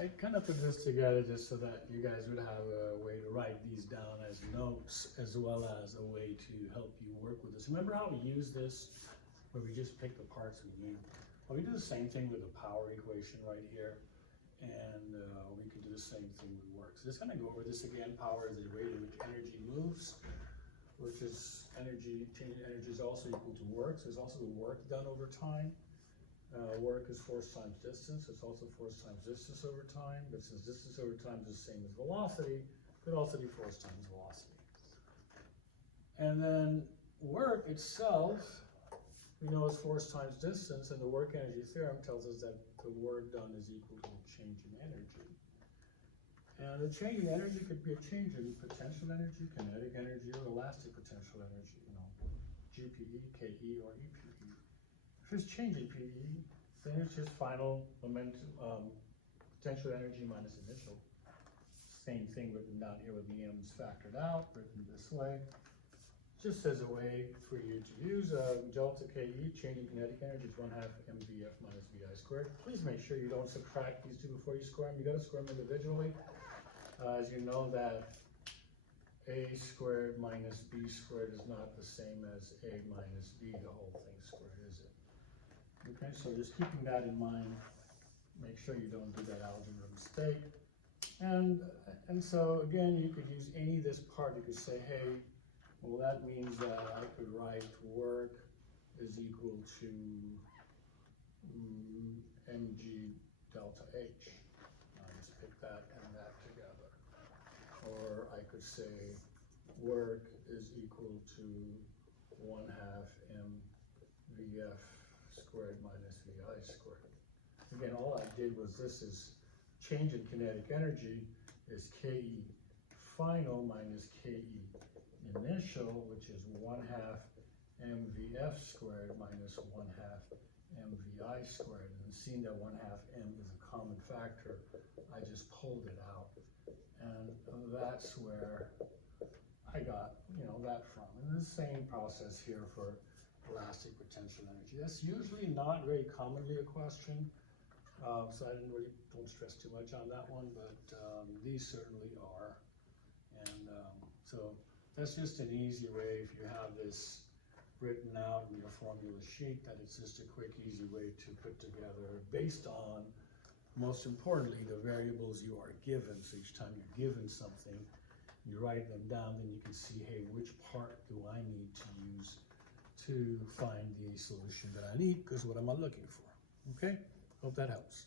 I kind of put this together just so that you guys would have a way to write these down as notes, as well as a way to help you work with this. Remember how we use this, where we just pick the parts we need? Well, we do the same thing with the power equation right here, and we can do the same thing with work. So just gonna go over this again. Power is the rate in which energy moves, which is energy, change in energy is also equal to work. So there's also the work done over time. Work is force times distance. It's also force times distance over time, but since distance over time is the same as velocity, it could also be force times velocity. And then work itself, we know is force times distance, and the work energy theorem tells us that the work done is equal to the change in energy. And the change in energy could be a change in potential energy, kinetic energy, or elastic potential energy, GPE, KE, or EPE. If it's changing PE, then it's just final momentum, potential energy minus initial. Same thing written down here with the m's factored out, written this way. Just as a way for you to use delta KE, changing kinetic energy is 1/2 mvf minus vi squared. Please make sure you don't subtract these two before you square them. You gotta square them individually. As you know that a squared minus b squared is not the same as a minus b, the whole thing squared, is it? Okay, so just keeping that in mind, make sure you don't do that algebra mistake. And so again, you could use any of this part. You could say, hey, well, that means that I could write work is equal to mg delta h. I'll just pick that and that together. Or I could say work is equal to 1/2 mvf squared minus vi squared. Again, all I did was this is change in kinetic energy is KE final minus KE initial, which is 1/2 mvf squared minus 1/2 mvi squared. And seeing that 1/2 m is a common factor, I just pulled it out. And that's where I got, that from. And the same process here for elastic potential energy. That's usually not very commonly a question, so I don't stress too much on that one, but these certainly are. And so that's just an easy way, if you have this written out in your formula sheet, that it's just a quick, easy way to put together based on, most importantly, the variables you are given. So each time you're given something, you write them down, then you can see, hey, which part do I need to use to find the solution that I need, because what am I looking for? Okay, hope that helps.